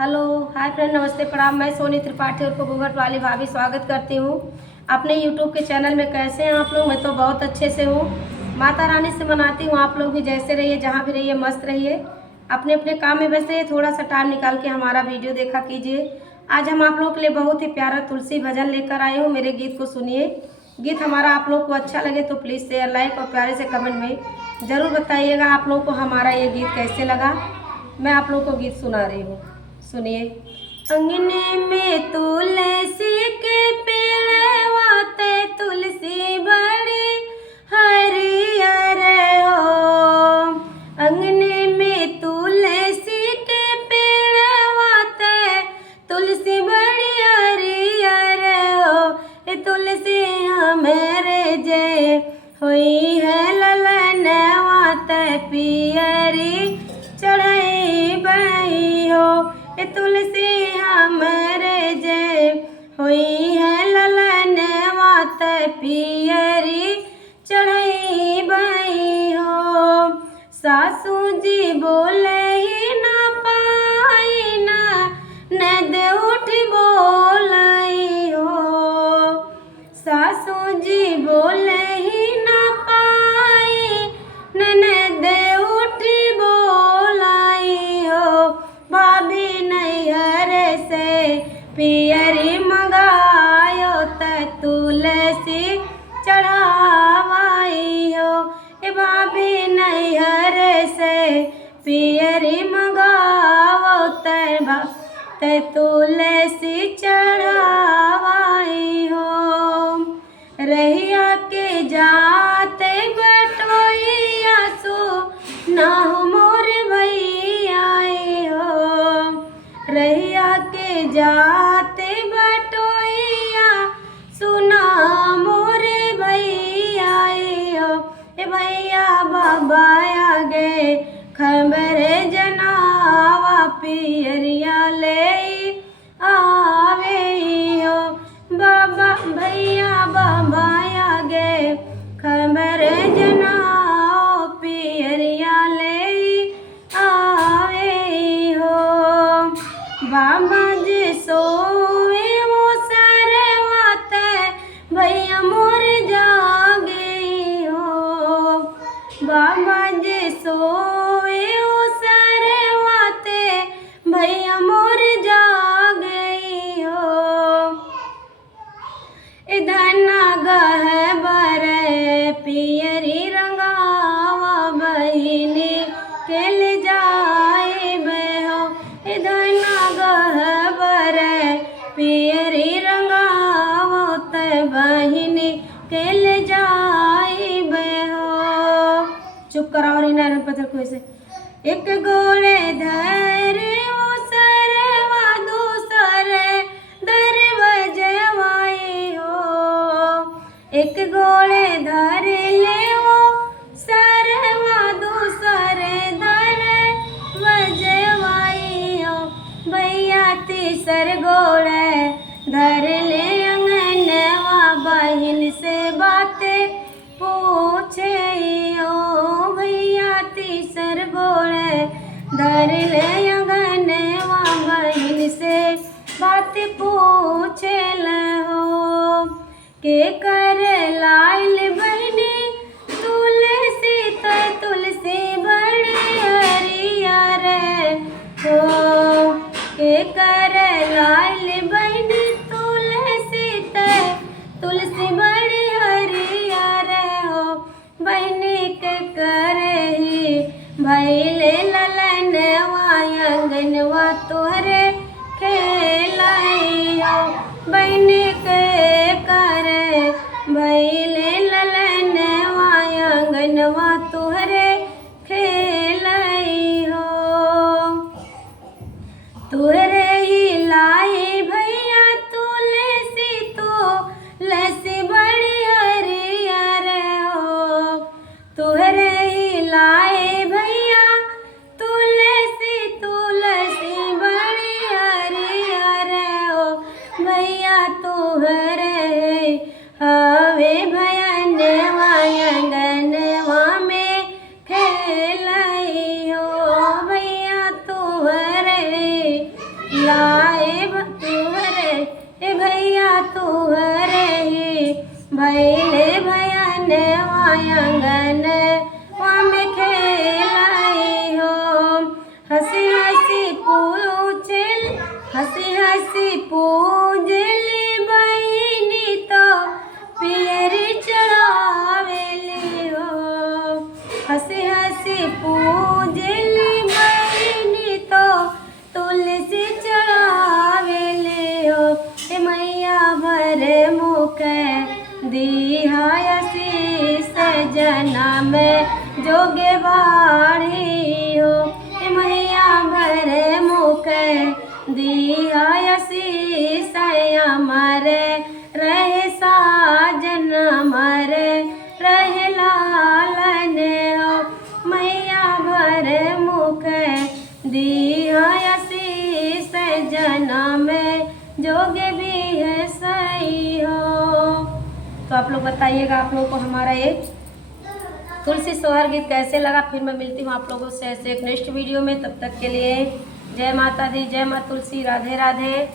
Hello hi friend, नमस्ते प्रणाम। मैं सोनी त्रिपाठी और घूंघट वाली भाभी स्वागत करती हूँ अपने यूट्यूब के चैनल में। कैसे हैं आप लोग? मैं तो बहुत अच्छे से हूँ। माता रानी से मनाती हूँ आप लोग भी जैसे रहिए, जहाँ भी रहिए मस्त रहिए, अपने अपने काम में व्यस्त रहिए। थोड़ा सा टाइम निकाल के हमारा वीडियो देखा कीजिए। आज हम आप लोगों के लिए बहुत ही प्यारा तुलसी भजन लेकर आई हूँ। मेरे गीत को सुनिए। गीत हमारा आप लोग को अच्छा लगे तो प्लीज़ शेयर, लाइक और प्यारे से कमेंट में ज़रूर बताइएगा आप लोगों को हमारा ये गीत कैसे लगा। मैं आप लोगों को गीत सुना रही हूँ, सुनिए। अंगने में तुलसी के पेड़वा ते तुलसी बड़ी हरियर हो। अंगने में तुलसी के पेड़वा ते तुलसी बड़ी हरियर हो। ए तुलसी हमरे जय होई है ललनवा ते पियरी चढ़ाई बई हो। ए तुलसी हमरे जय होई है ललनवा ते पियरी चढ़ाई बई हो। सासू जी बोले ही ना पाई ना नद उठ बोलाई हो। सासू जी बोले ही ना पाई ननद उठ बोलाई हो। भाभी नैहर से पियरी मंगायो त तुलसी चढ़ावाई हो। ए भाभी नैहर से पियरी मंगावो त तुलसी चढ़ावाई हो। रहिया के जाते बटोइया सो ना मोर भैया हो। रहिया के जाते बटोइया सुना मोरे भैया हो। ए भैया बाबा आगे खबर जनावा पियरिया ले आवे हो। बाबा भैया बाबा आगे खबर जनाओ पियरिया ले आवे हो। बाबा जी सोए वो सरवात भैया मोर जागे हो। बाबा जी सोए वो सरवात भैया मोर जागे हो। धना गहबर पियरी रंगावा बहिनी के ले जाए बहो। धना गहबर पियरी रंगावा त बहिनी के ले जाए बहो। चुप करा और इन्हें पत्थर को ऐसे एक गोड़े धर वो सरवा दूसरे दर बजवाई हो। एक गोड़े धर ले वो सरवा दूसरे दर बजवाई हो। भैया तीसर गोड़े धर ले अंगनवा बहिन से बातें पूछे हो। भैया तीसर गोड़े धर ले अंगनवा बहिन से बात पूछे हो। के कर लाइल बहिनी तुलसी त तुलसी बड़ी हरियर हो। के कर लाइल बहिनी तुलसी त तुलसी बड़ी हरियर हो। बहिनी के करही भैले ललनवा अंगनवा तोहरे खेलाई हो। बहिनी के करे भैले ललनवा अंगनवा तोहरे खेलाई हो। तोहरे ही लाई भैया तुलसी तुलसी बड़ी हरियर हो। तोहरे ही लाई भैया तुलसी तुलसी बड़ी हरियर हो। भैया तोहरे हवे भैया हंसी हंसी पूछल हंसी हंसी पूजली बहिनी तो पियरी चढ़ावेली हो। हंसी हंसी पूजली बहिनी तो तुलसी चढ़ावेली हो। ए मैया भरे मुख दिहायसी से जनम जोगे बाढ़ी हो। ए मैया भरे मुख दिहायसी से अमर रहे साजन अमर रहे लालन हो। मैया भरे मुख दिहायसी से जनम जोगे भी है सही हो। तो आप लोग बताइएगा आप लोगों को हमारा ये तुलसी सोहर गीत कैसे लगा। फिर मैं मिलती हूँ आप लोगों से ऐसे एक नेक्स्ट वीडियो में। तब तक के लिए जय माता दी, जय माँ तुलसी, राधे राधे।